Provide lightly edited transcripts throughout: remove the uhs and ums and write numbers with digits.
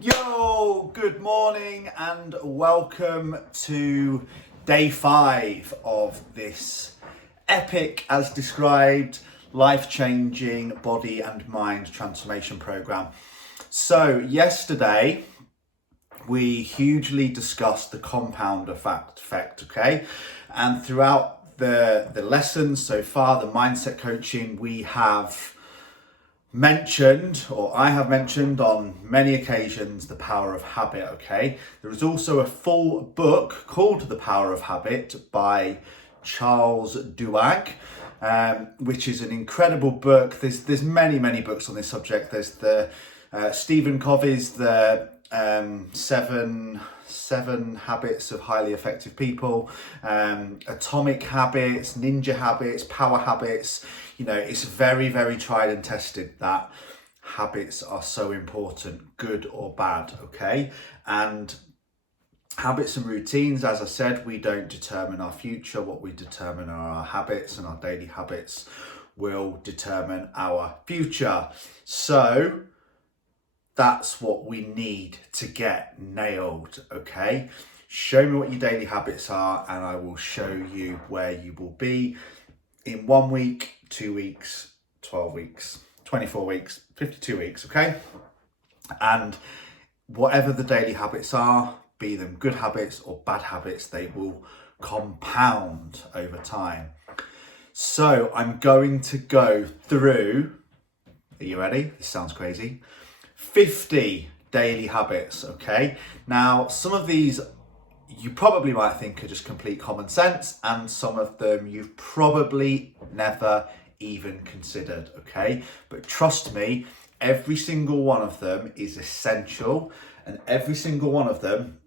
Yo, good morning and welcome to day 5 of this epic, as described, life-changing body and mind transformation program. So yesterday we hugely discussed the compound effect, okay? And throughout the lessons so far, the mindset coaching, we have mentioned, or I have mentioned on many occasions, the power of habit, okay? There is also a full book called The Power of Habit by Charles Duhigg, which is an incredible book. There's many books on this subject. There's the Stephen Covey's the seven habits of highly effective people, atomic habits, ninja habits, power habits. You know, it's very tried and tested that habits are so important, good or bad, okay? And habits and routines, as I said, we don't determine our future. What we determine are our habits, and our daily habits will determine our future. So that's what we need to get nailed, okay? Show me what your daily habits are and I will show you where you will be in 1 week, 2 weeks, 12 weeks, 24 weeks, 52 weeks, okay? And whatever the daily habits are, be them good habits or bad habits, they will compound over time. So I'm going to go through, are you ready? This sounds crazy. 50 daily habits, okay? Now, some of these you probably might think are just complete common sense, and some of them you've probably never even considered, okay? But trust me, every single one of them is essential, and every single one of them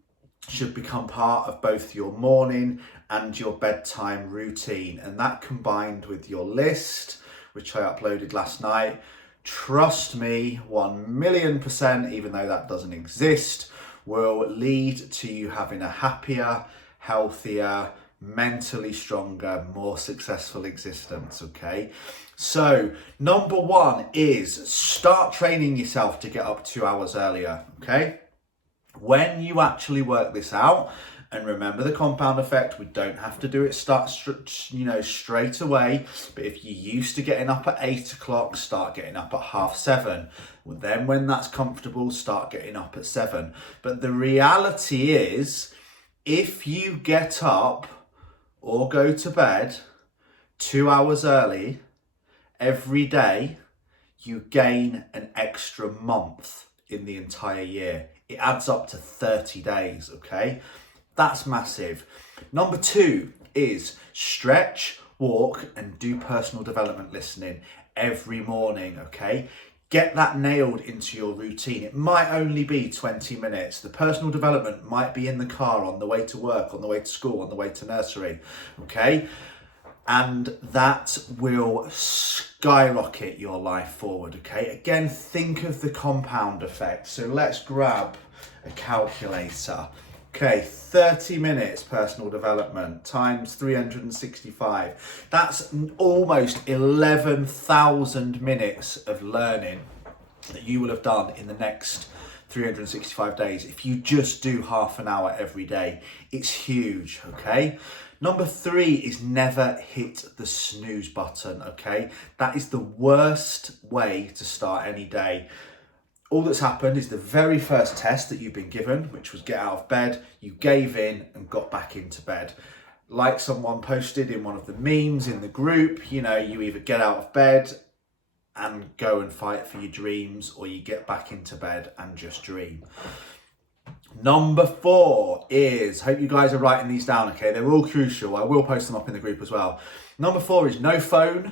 should become part of both your morning and your bedtime routine. And that, combined with your list, which I uploaded last night, trust me, 1,000,000%, even though that doesn't exist, will lead to you having a happier, healthier, mentally stronger, more successful existence, okay? So, number 1 is start training yourself to get up 2 hours earlier, okay? When you actually work this out, and remember the compound effect, we don't have to do it straight away. But if you're used to getting up at 8 o'clock, start getting up at 7:30. Well, then when that's comfortable, start getting up at 7. But the reality is, if you get up or go to bed 2 hours early every day, you gain an extra month in the entire year. It adds up to 30 days, okay? That's massive. Number 2 is stretch, walk, and do personal development listening every morning, okay? Get that nailed into your routine. It might only be 20 minutes. The personal development might be in the car, on the way to work, on the way to school, on the way to nursery, okay? And that will skyrocket your life forward, okay? Again, think of the compound effect. So let's grab a calculator. Okay, 30 minutes personal development times 365. That's almost 11,000 minutes of learning that you will have done in the next 365 days if you just do half an hour every day. It's huge, okay? Number 3 is never hit the snooze button, okay? That is the worst way to start any day. All that's happened is the very first test that you've been given, which was get out of bed, you gave in and got back into bed. Like someone posted in one of the memes in the group, you know, you either get out of bed and go and fight for your dreams, or you get back into bed and just dream. Number 4 is, hope you guys are writing these down, okay? They're all crucial. I will post them up in the group as well. Number 4 is no phone,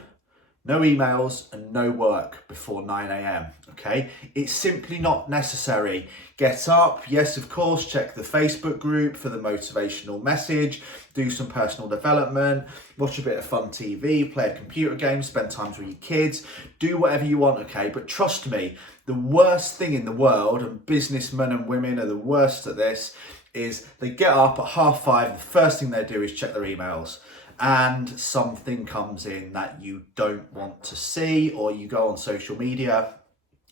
no emails, and no work before 9 a.m, okay? It's simply not necessary. Get up, yes, of course, check the Facebook group for the motivational message, do some personal development, watch a bit of fun TV, play a computer game, spend time with your kids, do whatever you want, okay? But trust me, the worst thing in the world, and businessmen and women are the worst at this, is they get up at 5:30, the first thing they do is check their emails. And something comes in that you don't want to see, or you go on social media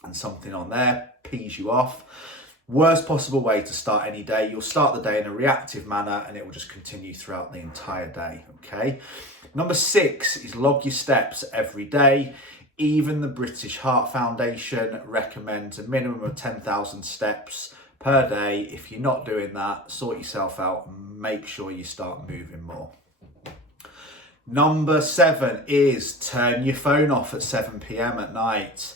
and something on there pees you off. Worst possible way to start any day. You'll start the day in a reactive manner and it will just continue throughout the entire day, okay? Number 6 is log your steps every day. Even the British Heart Foundation recommends a minimum of 10,000 steps per day. If you're not doing that, sort yourself out and make sure you start moving more. Number 7 is turn your phone off at 7 p.m. at night.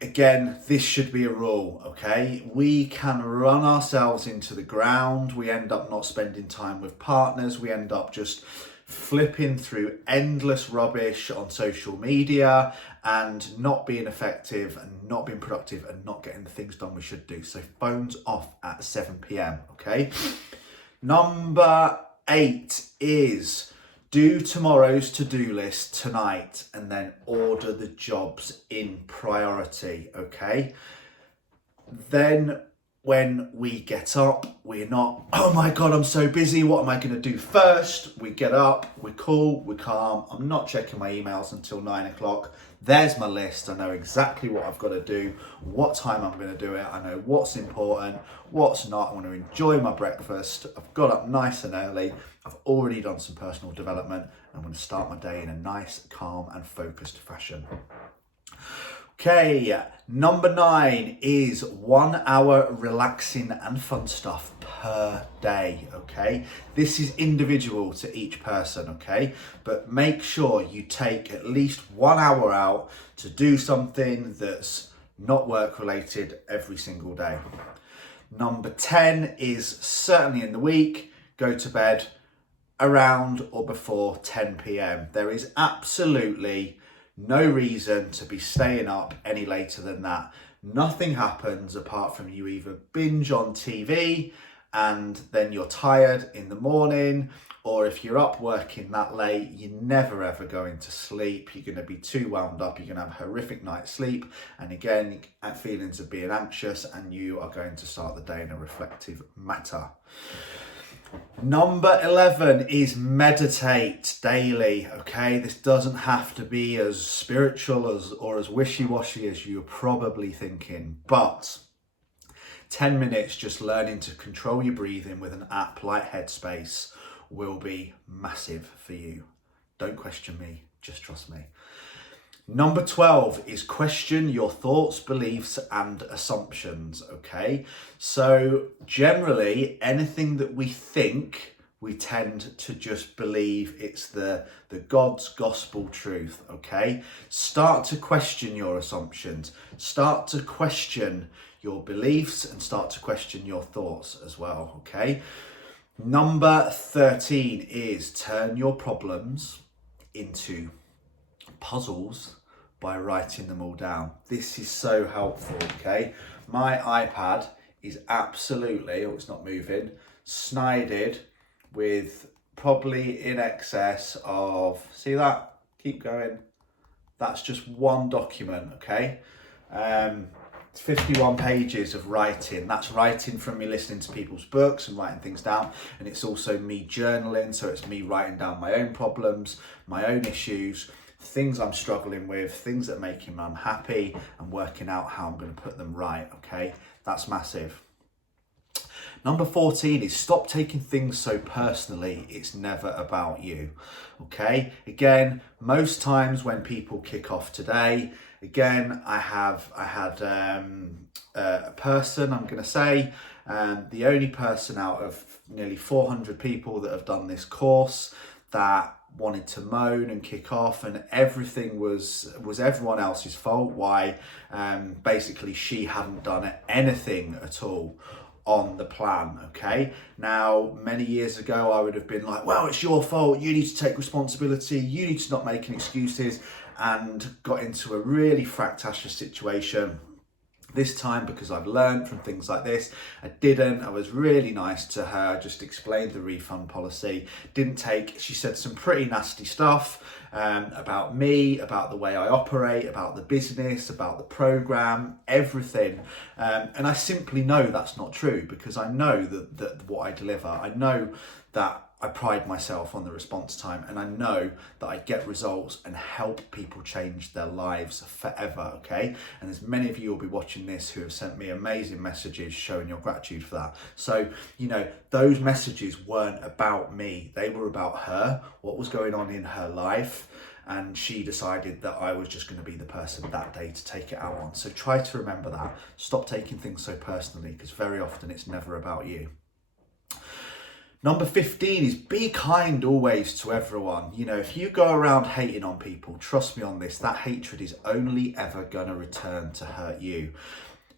Again, this should be a rule, okay? We can run ourselves into the ground. We end up not spending time with partners. We end up just flipping through endless rubbish on social media and not being effective and not being productive and not getting the things done we should do. So phones off at 7 p.m, okay? Number 8 is do tomorrow's to-do list tonight and then order the jobs in priority, okay? Then when we get up, we're not, oh my God, I'm so busy, what am I gonna do first? We get up, we're cool, we're calm, I'm not checking my emails until 9 o'clock. There's my list, I know exactly what I've got to do, what time I'm gonna do it, I know what's important, what's not, I wanna enjoy my breakfast, I've got up nice and early, I've already done some personal development, and I'm gonna start my day in a nice, calm and focused fashion. Okay, number 9 is 1 hour relaxing and fun stuff per day, okay? This is individual to each person, okay? But make sure you take at least 1 hour out to do something that's not work related every single day. Number 10 is certainly in the week, go to bed around or before 10 p.m. There is absolutely no reason to be staying up any later than that. Nothing happens apart from you either binge on TV and then you're tired in the morning, or if you're up working that late, you're never ever going to sleep. You're going to be too wound up. You're going to have a horrific night's sleep. And again, feelings of being anxious, and you are going to start the day in a reflective matter. Number 11 is meditate daily, okay? This doesn't have to be as spiritual or as wishy-washy as you're probably thinking, but 10 minutes just learning to control your breathing with an app like Headspace will be massive for you. Don't question me, just trust me. Number 12 is question your thoughts, beliefs and assumptions, okay? So generally, anything that we think, we tend to just believe it's the God's gospel truth, okay? Start to question your assumptions, start to question your beliefs and start to question your thoughts as well, okay? Number 13 is turn your problems into puzzles by writing them all down. This is so helpful, okay? My iPad is absolutely, oh, it's not moving, snided with probably in excess of, see that? Keep going. That's just one document, okay? It's 51 pages of writing. That's writing from me listening to people's books and writing things down. And it's also me journaling. So it's me writing down my own problems, my own issues, things I'm struggling with, things that make me unhappy, and working out how I'm going to put them right, okay? That's massive. Number 14 is stop taking things so personally. It's never about you, okay? Again, most times when people kick off today, again, I had a person, I'm going to say, the only person out of nearly 400 people that have done this course that wanted to moan and kick off, and everything was everyone else's fault. Why? Basically, she hadn't done anything at all on the plan, okay? Now, many years ago, I would have been like, well, it's your fault, you need to take responsibility, you need to stop making excuses, and got into a really fractious situation. This time, because I've learned from things like this, I didn't. I was really nice to her, just explained the refund policy. She said some pretty nasty stuff about me, about the way I operate, about the business, about the program, everything. And I simply know that's not true, because I know that what I deliver, I know that I pride myself on the response time, and I know that I get results and help people change their lives forever, okay? And as many of you will be watching this who have sent me amazing messages showing your gratitude for that. So, you know, those messages weren't about me. They were about her, what was going on in her life, and she decided that I was just going to be the person that day to take it out on. So try to remember that. Stop taking things so personally, because very often it's never about you. Number 15 is be kind always to everyone. You know, if you go around hating on people, trust me on this, that hatred is only ever going to return to hurt you.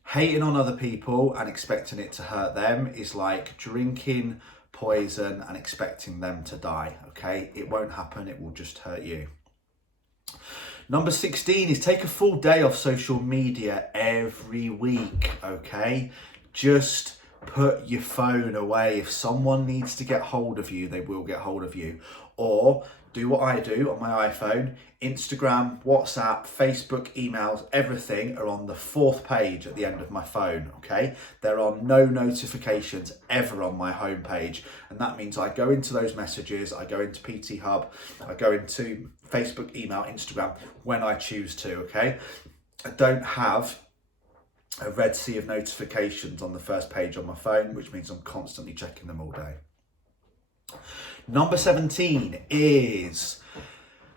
Hating on other people and expecting it to hurt them is like drinking poison and expecting them to die, okay? It won't happen, it will just hurt you. Number 16 is take a full day off social media every week, okay? Just put your phone away. If someone needs to get hold of you, they will get hold of you. Or do what I do on my iPhone. Instagram, WhatsApp, Facebook, emails, everything are on the 4th page at the end of my phone, okay? There are no notifications ever on my homepage. And that means I go into those messages, I go into PT Hub, I go into Facebook, email, Instagram when I choose to, okay? I don't have a red sea of notifications on the first page on my phone, which means I'm constantly checking them all day. Number 17 is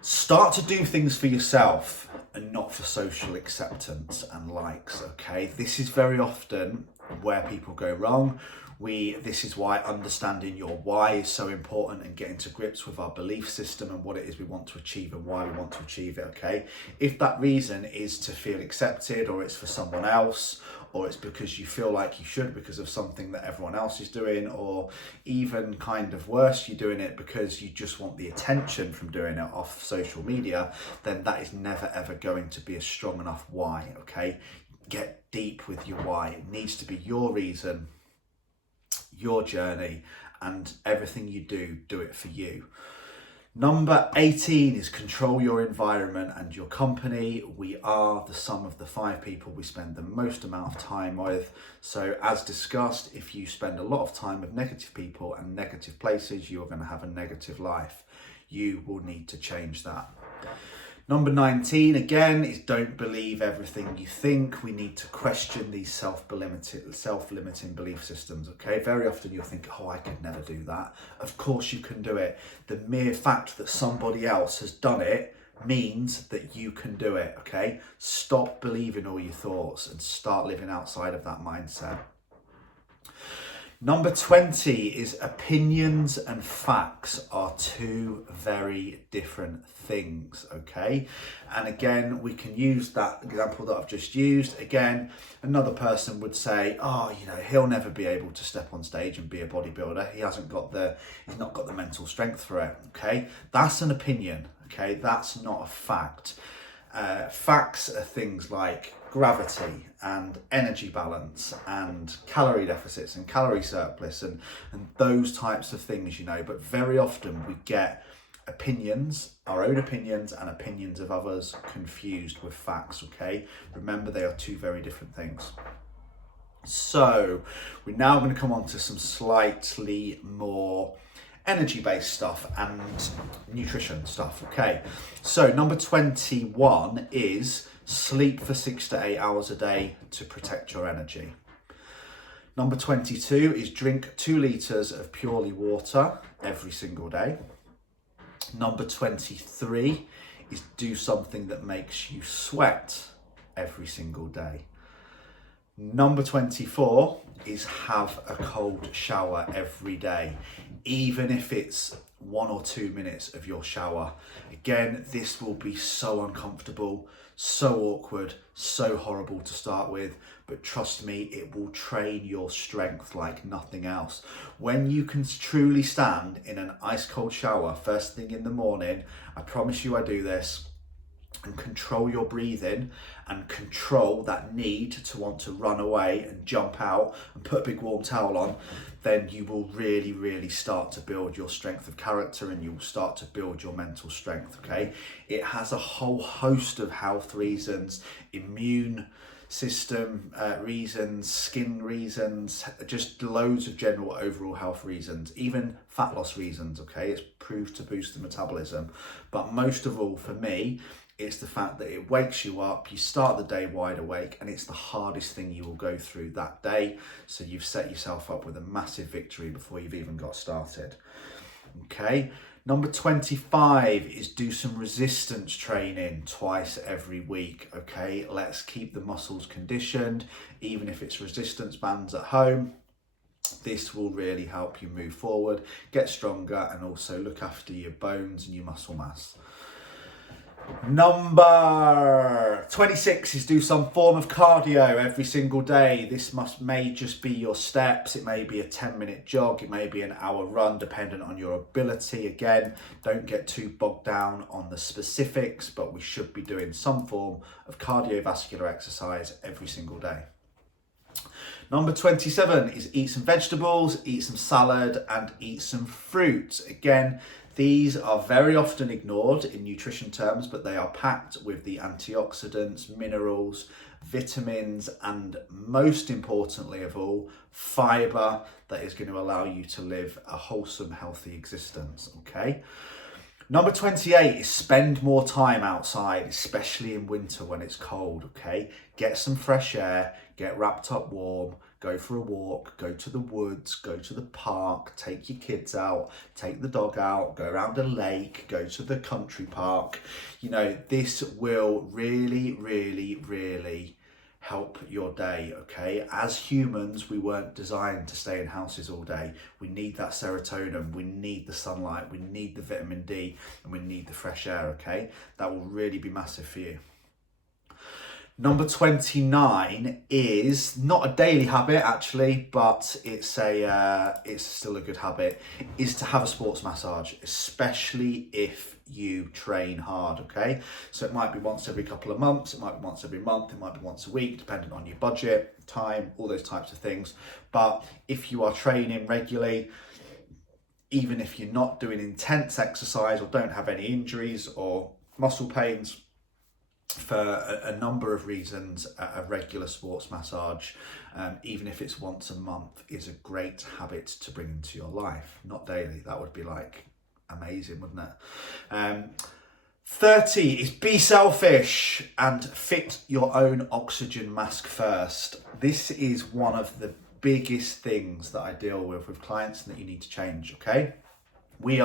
start to do things for yourself and not for social acceptance and likes, okay? This is very often where people go wrong. This is why understanding your why is so important, and getting to grips with our belief system and what it is we want to achieve and why we want to achieve it, okay? If that reason is to feel accepted, or it's for someone else, or it's because you feel like you should because of something that everyone else is doing, or even kind of worse, you're doing it because you just want the attention from doing it off social media, then that is never ever going to be a strong enough why, okay? Get deep with your why. It needs to be your reason, your journey, and everything you do it for you. Number 18 is control your environment and your company. We are the sum of the 5 people we spend the most amount of time with. So as discussed, if you spend a lot of time with negative people and negative places, you're going to have a negative life. You will need to change that. Number 19, again, is don't believe everything you think. We need to question these self-limiting belief systems, okay? Very often you'll think, oh, I could never do that. Of course you can do it. The mere fact that somebody else has done it means that you can do it, okay? Stop believing all your thoughts and start living outside of that mindset. Number 20 is opinions and facts are 2 very different things, okay? And again, we can use that example that I've just used. Again, another person would say, oh, you know, he'll never be able to step on stage and be a bodybuilder. He's not got the mental strength for it, okay? That's an opinion, okay? That's not a fact. Facts are things like gravity and energy balance and calorie deficits and calorie surplus and those types of things, you know. But very often we get opinions, our own opinions and opinions of others, confused with facts, okay? Remember, they are 2 very different things. So we're now going to come on to some slightly more energy-based stuff and nutrition stuff, okay? So number 21 is sleep for 6 to 8 hours a day to protect your energy. Number 22 is drink 2 litres of purely water every single day. Number 23 is do something that makes you sweat every single day. Number 24 is have a cold shower every day, even if it's 1 or 2 minutes of your shower. Again, this will be so uncomfortable, so awkward, so horrible to start with, but trust me, it will train your strength like nothing else. When you can truly stand in an ice cold shower first thing in the morning, I promise you I do this, and control your breathing and control that need to want to run away and jump out and put a big warm towel on, then you will really, really start to build your strength of character and you will start to build your mental strength, okay? It has a whole host of health reasons, immune system reasons, skin reasons, just loads of general overall health reasons, even fat loss reasons, okay? It's proved to boost the metabolism. But most of all for me, it's the fact that it wakes you up, you start the day wide awake, and it's the hardest thing you will go through that day. So you've set yourself up with a massive victory before you've even got started. Okay, number 25 is do some resistance training twice every week. Okay, let's keep the muscles conditioned, even if it's resistance bands at home. This will really help you move forward, get stronger, and also look after your bones and your muscle mass. Number 26 is do some form of cardio every single day. This may just be your steps, it may be a 10-minute jog, it may be an hour run, dependent on your ability. Again, don't get too bogged down on the specifics, but we should be doing some form of cardiovascular exercise every single day. Number 27 is eat some vegetables, eat some salad, and eat some fruit. Again, these are very often ignored in nutrition terms, but they are packed with the antioxidants, minerals, vitamins, and most importantly of all, fiber that is going to allow you to live a wholesome, healthy existence, okay? Number 28 is spend more time outside, especially in winter when it's cold, okay? Get some fresh air, get wrapped up warm, go for a walk, go to the woods, go to the park, take your kids out, take the dog out, go around a lake, go to the country park. You know, this will really, really, really help your day, okay? As humans, we weren't designed to stay in houses all day. We need that serotonin, we need the sunlight, we need the vitamin D, and we need the fresh air, okay? That will really be massive for you. Number 29 is not a daily habit actually, but it's still a good habit, is to have a sports massage, especially if you train hard, okay? So it might be once every couple of months, it might be once every month, it might be once a week, depending on your budget, time, all those types of things. But if you are training regularly, even if you're not doing intense exercise or don't have any injuries or muscle pains, for a number of reasons, a regular sports massage, even if it's once a month, is a great habit to bring into your life. Not daily, that would be like amazing, wouldn't it? 30 is be selfish and fit your own oxygen mask first. This is one of the biggest things that I deal with clients and that you need to change, okay? We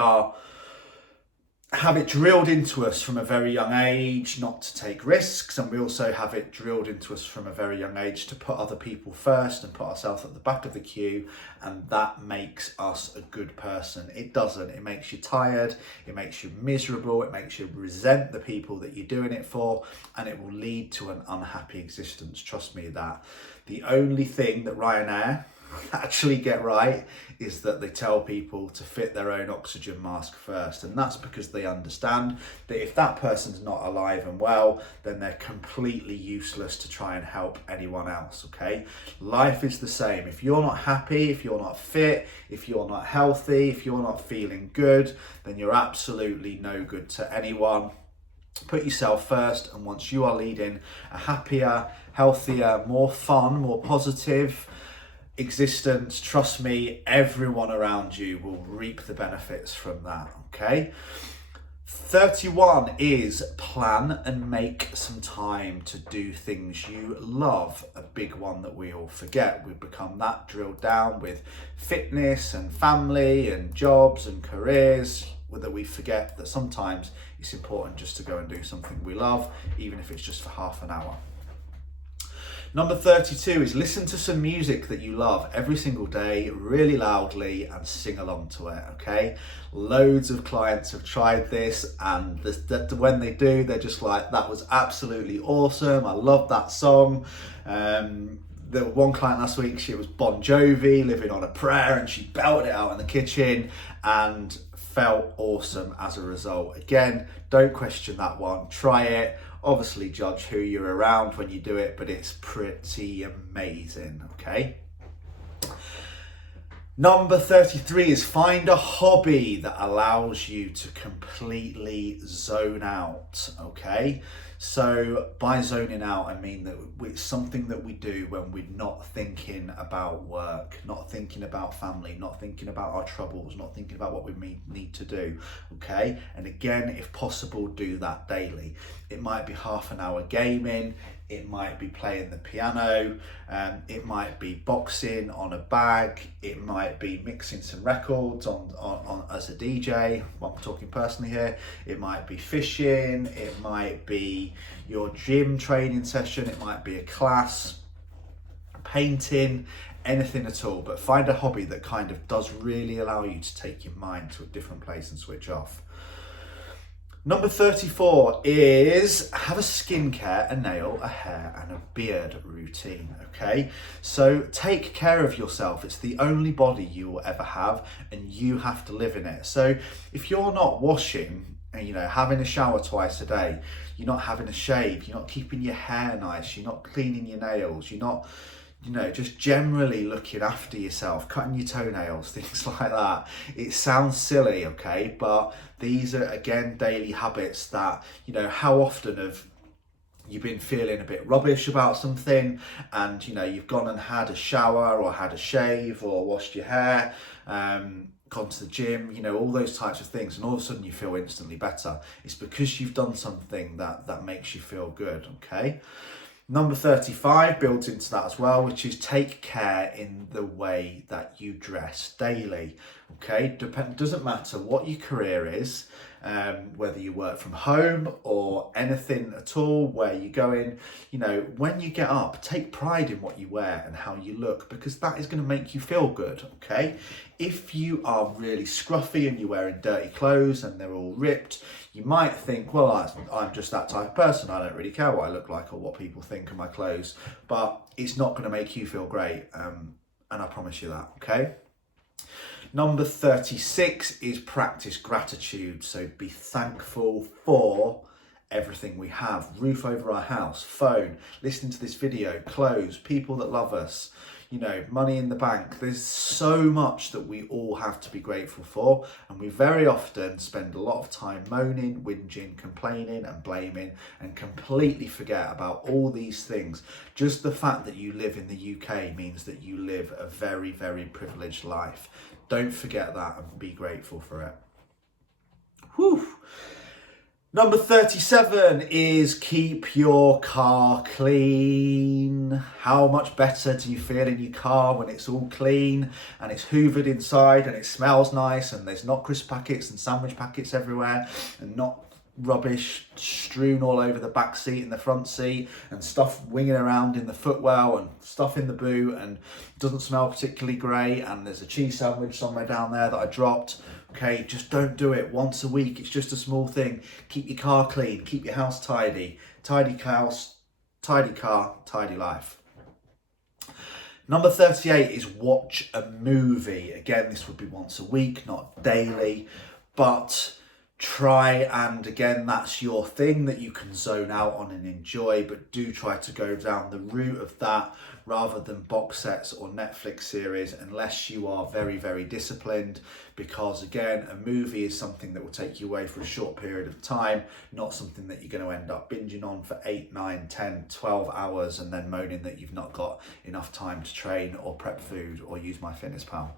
have it drilled into us from a very young age not to take risks, and we also have it drilled into us from a very young age to put other people first and put ourselves at the back of the queue, and that makes us a good person. It doesn't. It makes you tired, it makes you miserable, it makes you resent the people that you're doing it for, and it will lead to an unhappy existence. Trust me that. The only thing that Ryanair actually get right is that they tell people to fit their own oxygen mask first, and that's because they understand that if that person's not alive and well, then they're completely useless to try and help anyone else, okay? Life is the same. If you're not happy, if you're not fit, if you're not healthy, if you're not feeling good, then you're absolutely no good to anyone. Put yourself first, and once you are leading a happier, healthier, more fun, more positive existence, trust me, everyone around you will reap the benefits from that, okay? 31 is plan and make some time to do things you love. A big one that we all forget. We've become that drilled down with fitness and family and jobs and careers, that we forget that sometimes it's important just to go and do something we love, even if it's just for half an hour. Number 32 is listen to some music that you love every single day, really loudly, and sing along to it, okay? Loads of clients have tried this, and when they do, they're just like, that was absolutely awesome, I love that song. The one client last week, she was Bon Jovi, Living on a Prayer, and she belted it out in the kitchen and felt awesome as a result. Again, don't question that one, try it. Obviously judge who you're around when you do it, but it's pretty amazing, okay? Number 33 is find a hobby that allows you to completely zone out, okay? So by zoning out, I mean that it's something that we do when we're not thinking about work, not thinking about family, not thinking about our troubles, not thinking about what we need to do, okay? And again, if possible, do that daily. It might be half an hour gaming, it might be playing the piano, it might be boxing on a bag, it might be mixing some records on as a DJ, I'm talking personally here, it might be fishing, it might be your gym training session, it might be a class, painting, anything at all. But find a hobby that kind of does really allow you to take your mind to a different place and switch off. Number 34 is have a skincare, a nail, a hair and a beard routine, okay? So take care of yourself. It's the only body you will ever have and you have to live in it. So if you're not washing and, you know, having a shower twice a day, you're not having a shave, you're not keeping your hair nice, you're not cleaning your nails, you're not, you know, just generally looking after yourself, cutting your toenails, things like that. It sounds silly, okay? But these are, again, daily habits that, you know, how often have you been feeling a bit rubbish about something and, you know, you've gone and had a shower or had a shave or washed your hair, gone to the gym, you know, all those types of things, and all of a sudden you feel instantly better. It's because you've done something that makes you feel good, okay? Number 35 builds into that as well, which is take care in the way that you dress daily. Okay, doesn't matter what your career is, whether you work from home or anything at all, where you're going, you know, when you get up, take pride in what you wear and how you look, because that is going to make you feel good, okay? If you are really scruffy and you're wearing dirty clothes and they're all ripped, you might think, well, I'm just that type of person. I don't really care what I look like or what people think of my clothes, but it's not going to make you feel great. And I promise you that, okay? Number 36 is practice gratitude. So be thankful for everything we have. Roof over our house, phone, listening to this video, clothes, people that love us, you know, money in the bank. There's so much that we all have to be grateful for, and we very often spend a lot of time moaning, whinging, complaining and blaming and completely forget about all these things. Just the fact that you live in the UK means that you live a very, very privileged life. Don't forget that and be grateful for it. Whew. Number 37 is keep your car clean. How much better do you feel in your car when it's all clean and it's hoovered inside and it smells nice and there's not crisp packets and sandwich packets everywhere and not rubbish strewn all over the back seat and the front seat and stuff winging around in the footwell and stuff in the boot and doesn't smell particularly great and there's a cheese sandwich somewhere down there that I dropped. Okay, just don't do it once a week. It's just a small thing. Keep your car clean, keep your house tidy. Tidy house, tidy car, tidy life. Number 38 is watch a movie. Again, this would be once a week, not daily, but try, and again, that's your thing that you can zone out on and enjoy, but do try to go down the route of that rather than box sets or Netflix series, unless you are very, very disciplined, because again, a movie is something that will take you away for a short period of time, not something that you're going to end up binging on for 8, 9, 10, 12 hours and then moaning that you've not got enough time to train or prep food or use MyFitnessPal.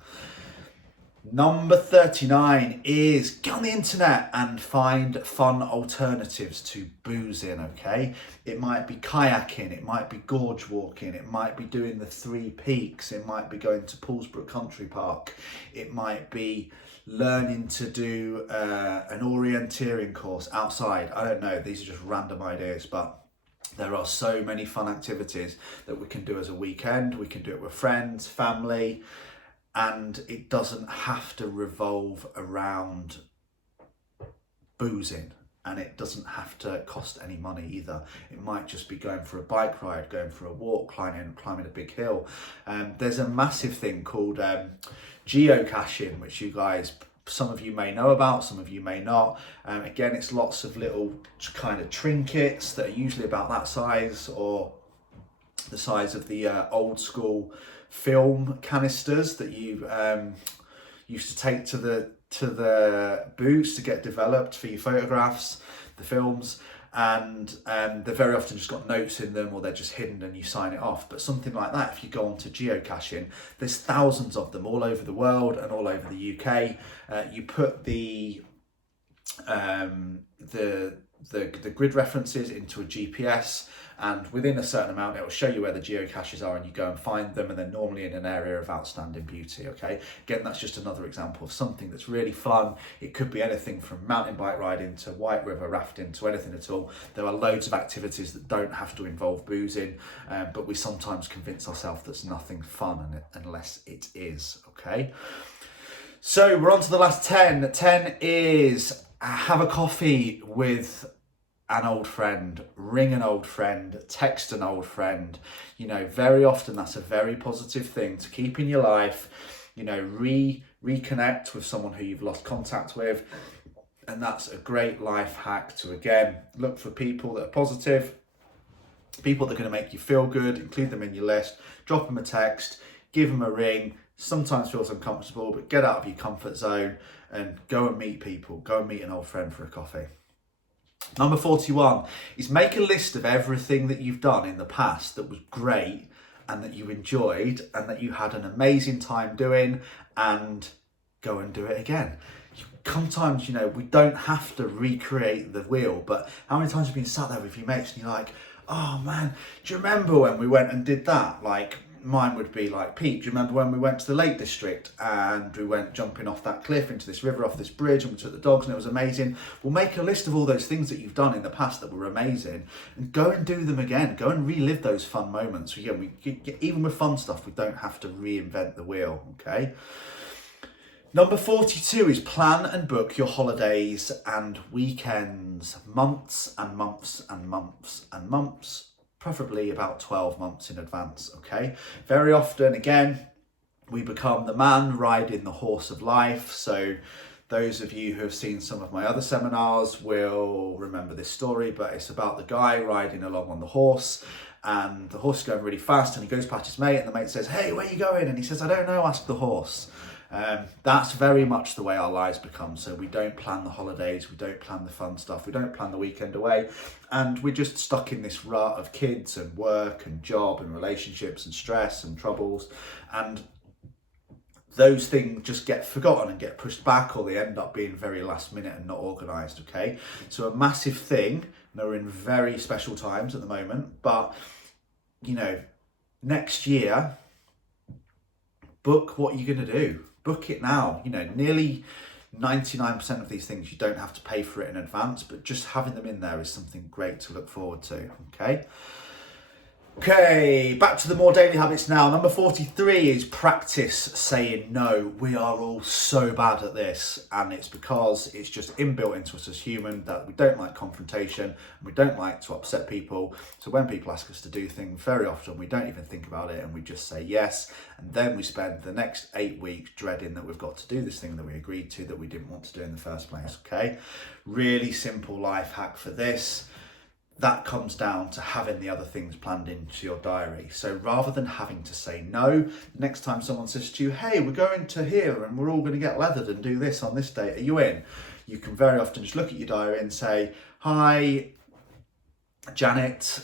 Number 39 is get on the internet and find fun alternatives to boozing, okay? It might be kayaking, it might be gorge walking, it might be doing the 3 Peaks, it might be going to Poolsbrook Country Park, it might be learning to do an orienteering course outside. I don't know, these are just random ideas, but there are so many fun activities that we can do as a weekend. We can do it with friends, family, and it doesn't have to revolve around boozing, and it doesn't have to cost any money either. It might just be going for a bike ride, going for a walk, climbing a big hill. There's a massive thing called geocaching, which you guys, some of you may know about, some of you may not. Again, it's lots of little kind of trinkets that are usually about that size or the size of the old school film canisters that you used to take to the booths to get developed for your photographs, the films. and they've very often just got notes in them, or they're just hidden and you sign it off. But something like that, if you go on to geocaching, there's thousands of them all over the world and all over the UK. You put the grid references into a GPS, and within a certain amount it will show you where the geocaches are, and you go and find them, and they're normally in an area of outstanding beauty. Okay, again, that's just another example of something that's really fun. It could be anything from mountain bike riding to white river rafting to anything at all. There are loads of activities that don't have to involve boozing, but we sometimes convince ourselves that's nothing fun unless it is. Okay, so we're on to the last 10. 10 is have a coffee with an old friend, ring an old friend, text an old friend. You know, very often that's a very positive thing to keep in your life. You know, reconnect with someone who you've lost contact with. And that's a great life hack to, again, look for people that are positive, people that are going to make you feel good, include them in your list, drop them a text, give them a ring. Sometimes feels uncomfortable, but get out of your comfort zone and go and meet people. Go and meet an old friend for a coffee. Number 41 is make a list of everything that you've done in the past that was great and that you enjoyed and that you had an amazing time doing, and go and do it again. Sometimes, you know, we don't have to recreate the wheel, but how many times have you been sat there with your mates and you're like, oh man, do you remember when we went and did that? Like, mine would be like, Pete, do you remember when we went to the Lake District and we went jumping off that cliff into this river off this bridge and we took the dogs and it was amazing? Well, make a list of all those things that you've done in the past that were amazing and go and do them again. Go and relive those fun moments. Again, even with fun stuff, we don't have to reinvent the wheel, okay? Number 42 is plan and book your holidays and weekends, months and months and months and months, preferably about 12 months in advance, okay? Very often, again, we become the man riding the horse of life. So those of you who have seen some of my other seminars will remember this story, but it's about the guy riding along on the horse, and the horse is going really fast, and he goes past his mate, and the mate says, hey, where are you going? And he says, I don't know, ask the horse. That's very much the way our lives become. So we don't plan the holidays, we don't plan the fun stuff, we don't plan the weekend away, and we're just stuck in this rut of kids and work and job and relationships and stress and troubles, and those things just get forgotten and get pushed back, or they end up being very last minute and not organised, okay? So a massive thing, we're in very special times at the moment, but, you know, next year, book what you're going to do. Book it now. You know, nearly 99% of these things you don't have to pay for it in advance, but just having them in there is something great to look forward to, okay? Okay, back to the more daily habits now. Number 43 is practice saying no. We are all so bad at this, and it's because it's just inbuilt into us as human that we don't like confrontation and we don't like to upset people. So when people ask us to do things, very often we don't even think about it and we just say yes, and then we spend the next 8 weeks dreading that we've got to do this thing that we agreed to that we didn't want to do in the first place, okay? Really simple life hack for this. That comes down to having the other things planned into your diary. So rather than having to say no, next time someone says to you, hey, we're going to here and we're all going to get leathered and do this on this date, are you in? You can very often just look at your diary and say, hi, Janet,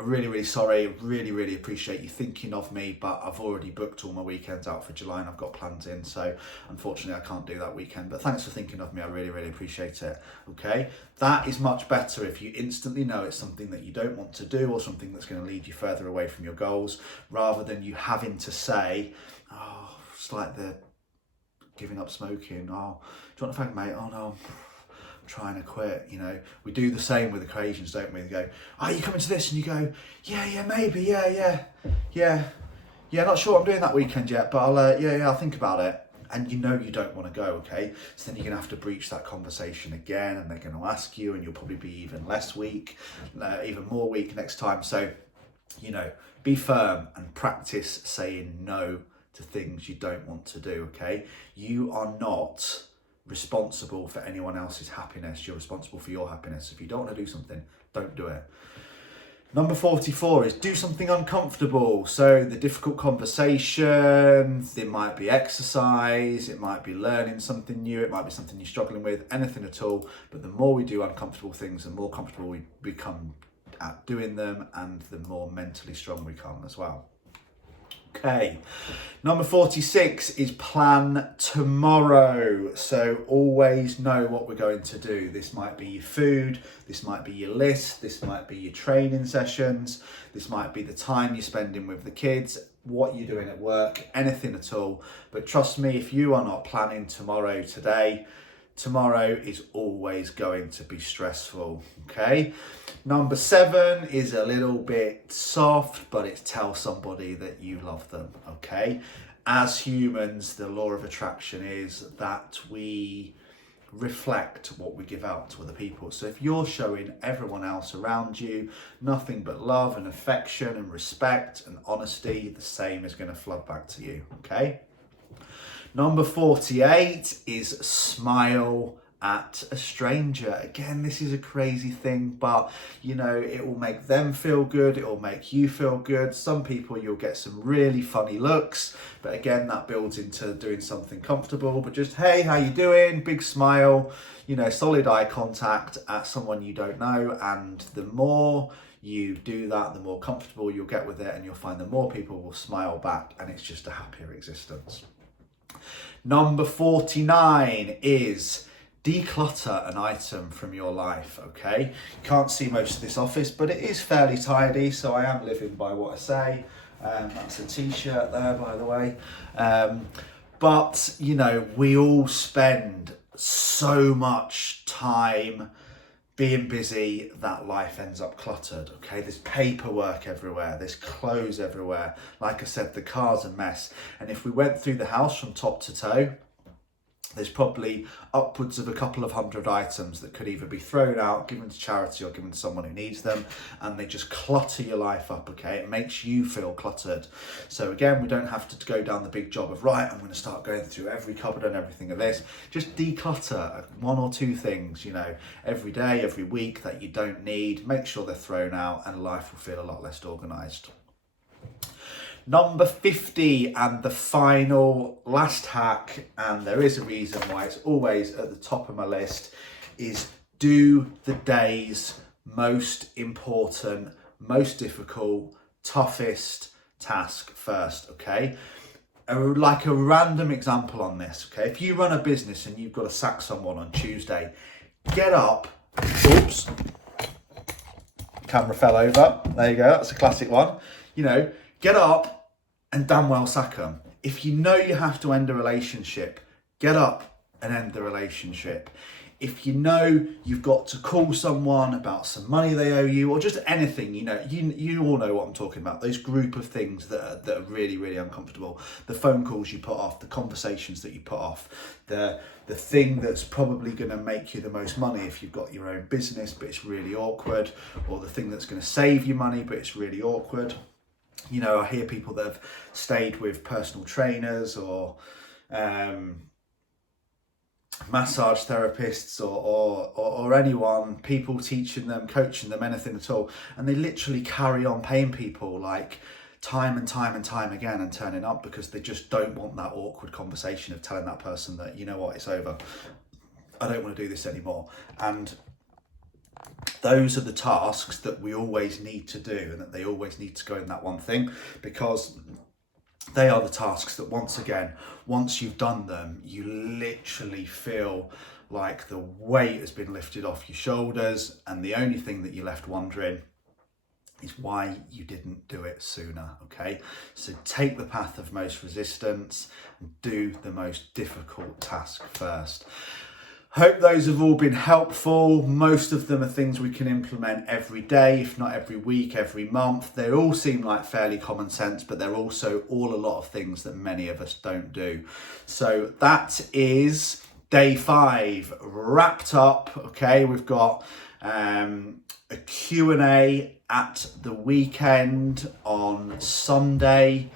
really sorry, really appreciate you thinking of me, but I've already booked all my weekends out for July and I've got plans in, so unfortunately I can't do that weekend, but thanks for thinking of me, I really appreciate it, okay? That is much better if you instantly know it's something that you don't want to do or something that's going to lead you further away from your goals, rather than you having to say, oh, it's like the giving up smoking, oh, do you want to thank mate? Oh no, trying to quit. You know, we do the same with occasions, don't we? They go, are you coming to this? And you go, yeah, maybe, yeah, not sure I'm doing that weekend yet, but I'll I'll think about it. And you know you don't want to go, okay? So then you're gonna have to breach that conversation again, and they're gonna ask you, and you'll probably be even less weak, even more weak next time. So, you know, be firm and practice saying no to things you don't want to do, okay? You are not responsible for anyone else's happiness. You're responsible for your happiness. If you don't want to do something, don't do it. Number 44 is do something uncomfortable. So the difficult conversations, it might be exercise, it might be learning something new, it might be something you're struggling with, anything at all. But the more we do uncomfortable things, the more comfortable we become at doing them, and the more mentally strong we become as well. Okay, number 46 is plan tomorrow. So always know what we're going to do. This might be your food, this might be your list, this might be your training sessions, this might be the time you're spending with the kids, what you're doing at work, anything at all. But trust me, if you are not planning tomorrow today, tomorrow is always going to be stressful. Okay, number 7 is a little bit soft, but it's tell somebody that you love them. Okay, as humans, the law of attraction is that we reflect what we give out to other people. So if you're showing everyone else around you nothing but love and affection and respect and honesty, the same is going to flood back to you. Okay, number 48 is smile at a stranger. Again, this is a crazy thing, but you know, it will make them feel good, it will make you feel good. Some people you'll get some really funny looks, but again, that builds into doing something comfortable. But just, hey, how you doing? Big smile, you know, solid eye contact at someone you don't know. And the more you do that, the more comfortable you'll get with it, and you'll find that more people will smile back, and it's just a happier existence. Number 49 is declutter an item from your life. Okay, you can't see most of this office, but it is fairly tidy, so I am living by what I say. That's a t-shirt there, by the way. But you know, we all spend so much time being busy that life ends up cluttered. Okay, there's paperwork everywhere, there's clothes everywhere. Like I said, the car's a mess. And if we went through the house from top to toe, there's probably upwards of a couple of hundred items that could either be thrown out, given to charity, or given to someone who needs them, and they just clutter your life up. Okay, it makes you feel cluttered. So again, we don't have to go down the big job of, right, I'm going to start going through every cupboard and everything of this. Just declutter 1 or 2 things, you know, every day, every week that you don't need. Make sure they're thrown out, and life will feel a lot less organised. Number 50, and the final last hack, and there is a reason why it's always at the top of my list, is do the day's most important, most difficult, toughest task first. Okay, like a random example on this. Okay, if you run a business and you've got to sack someone on Tuesday, get up. Oops, camera fell over. There you go, that's a classic one. You know, get up and damn well sack them. If you know you have to end a relationship, get up and end the relationship. If you know you've got to call someone about some money they owe you, or just anything, you know, you all know what I'm talking about. Those group of things that are really, really uncomfortable. The phone calls you put off, the conversations that you put off, the thing that's probably going to make you the most money if you've got your own business, but it's really awkward, or the thing that's going to save you money, but it's really awkward. You know, I hear people that have stayed with personal trainers or massage therapists or anyone, people teaching them, coaching them, anything at all, and they literally carry on paying people like time and time again and turning up because they just don't want that awkward conversation of telling that person that, you know what, it's over, I don't want to do this anymore. And those are the tasks that we always need to do, and that they always need to go in that one thing, because they are the tasks that, once again, once you've done them, you literally feel like the weight has been lifted off your shoulders, and the only thing that you're left wondering is why you didn't do it sooner. Okay, so take the path of most resistance and do the most difficult task first. Hope those have all been helpful. Most of them are things we can implement every day, if not every week, every month. They all seem like fairly common sense, but they're also all a lot of things that many of us don't do. So that is day 5 wrapped up. Okay, we've got a Q&A at the weekend on Sunday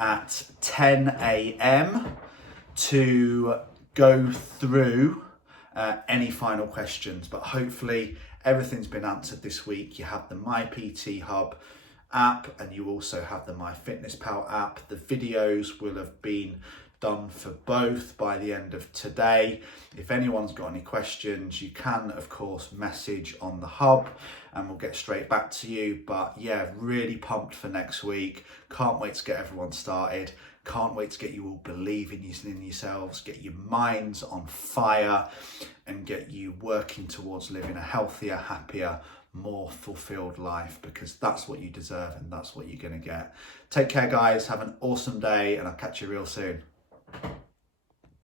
at 10 a.m. to go through any final questions, but hopefully Everything's been answered this week. You have the My PT Hub app, and you also have the MyFitnessPal app. The videos will have been done for both by the end of today. If anyone's got any questions, you can of course message on the hub and we'll get straight back to you. But yeah, really pumped for next week. Can't wait to get everyone started. Can't wait to get you all believing in yourselves, get your minds on fire, and get you working towards living a healthier, happier, more fulfilled life, because that's what you deserve and that's what you're going to get. Take care, guys. Have an awesome day, and I'll catch you real soon.